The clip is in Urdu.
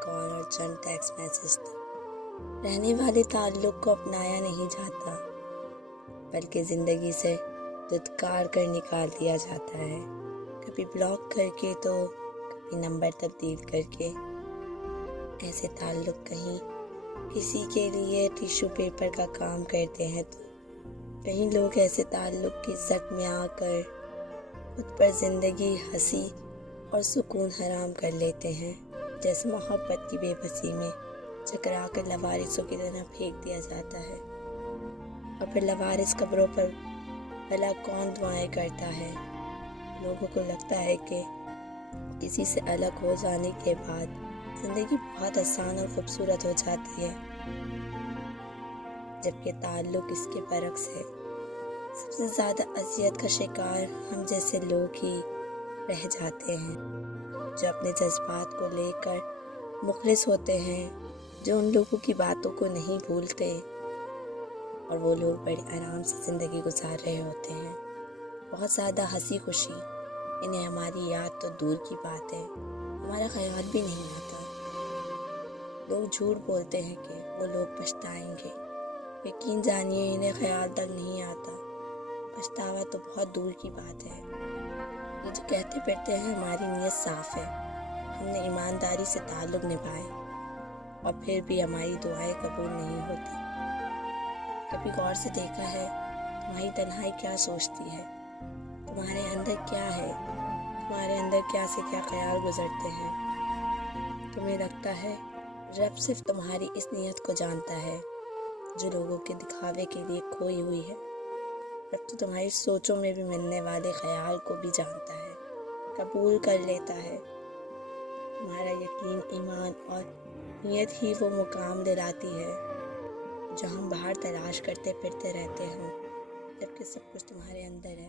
کال اور چند ٹیکسٹ میسج تک رہنے والے تعلق کو اپنایا نہیں جاتا، بلکہ زندگی سے دھتکار کر نکال دیا جاتا ہے، کبھی بلاک کر کے تو کبھی نمبر تبدیل کر کے۔ ایسے تعلق کہیں کسی کے لیے ٹیشو پیپر کا کام کرتے ہیں تو کہیں لوگ ایسے تعلق کی زد میں آ کر خود پر زندگی، ہنسی اور سکون حرام کر لیتے ہیں، جیسے محبت کی بے بسی میں چکرا کر لوارثوں کی طرح پھینک دیا جاتا ہے، اور پھر لوارث قبروں پر بھلا کون دعائیں کرتا ہے۔ لوگوں کو لگتا ہے کہ کسی سے الگ ہو جانے کے بعد زندگی بہت آسان اور خوبصورت ہو جاتی ہے، جبکہ تعلق اس کے برعکس ہے۔ سب سے زیادہ اذیت کا شکار ہم جیسے لوگ ہی رہ جاتے ہیں، جو اپنے جذبات کو لے کر مخلص ہوتے ہیں، جو ان لوگوں کی باتوں کو نہیں بھولتے، اور وہ لوگ بڑے آرام سے زندگی گزار رہے ہوتے ہیں، بہت زیادہ ہنسی خوشی۔ انہیں ہماری یاد تو دور کی بات ہے، ہمارا خیال بھی نہیں آتا۔ لوگ جھوٹ بولتے ہیں کہ وہ لوگ پچھتائیں گے، یقین جانیے انہیں خیال تک نہیں آتا۔ پچھتاوا تو بہت دور کی بات ہے۔ یہ جو کہتے پھرتے ہیں ہماری نیت صاف ہے، ہم نے ایمانداری سے تعلق نبھائے، اور پھر بھی ہماری دعائیں قبول نہیں ہوتی۔ کبھی غور سے دیکھا ہے تمہاری تنہائی کیا سوچتی ہے؟ تمہارے اندر کیا ہے؟ تمہارے اندر کیا سے کیا خیال گزرتے ہیں؟ تمہیں لگتا ہے رب صرف تمہاری اس نیت کو جانتا ہے جو لوگوں کے دکھاوے کے لیے کھوئی ہوئی ہے؟ رب تو تمہاری سوچوں میں بھی ملنے والے خیال کو بھی جانتا ہے، قبول کر لیتا ہے۔ تمہارا یقین، ایمان اور نیت ہی وہ مقام دلاتی ہے جو ہم باہر تلاش کرتے پھرتے رہتے ہیں، جبکہ سب کچھ تمہارے اندر ہے۔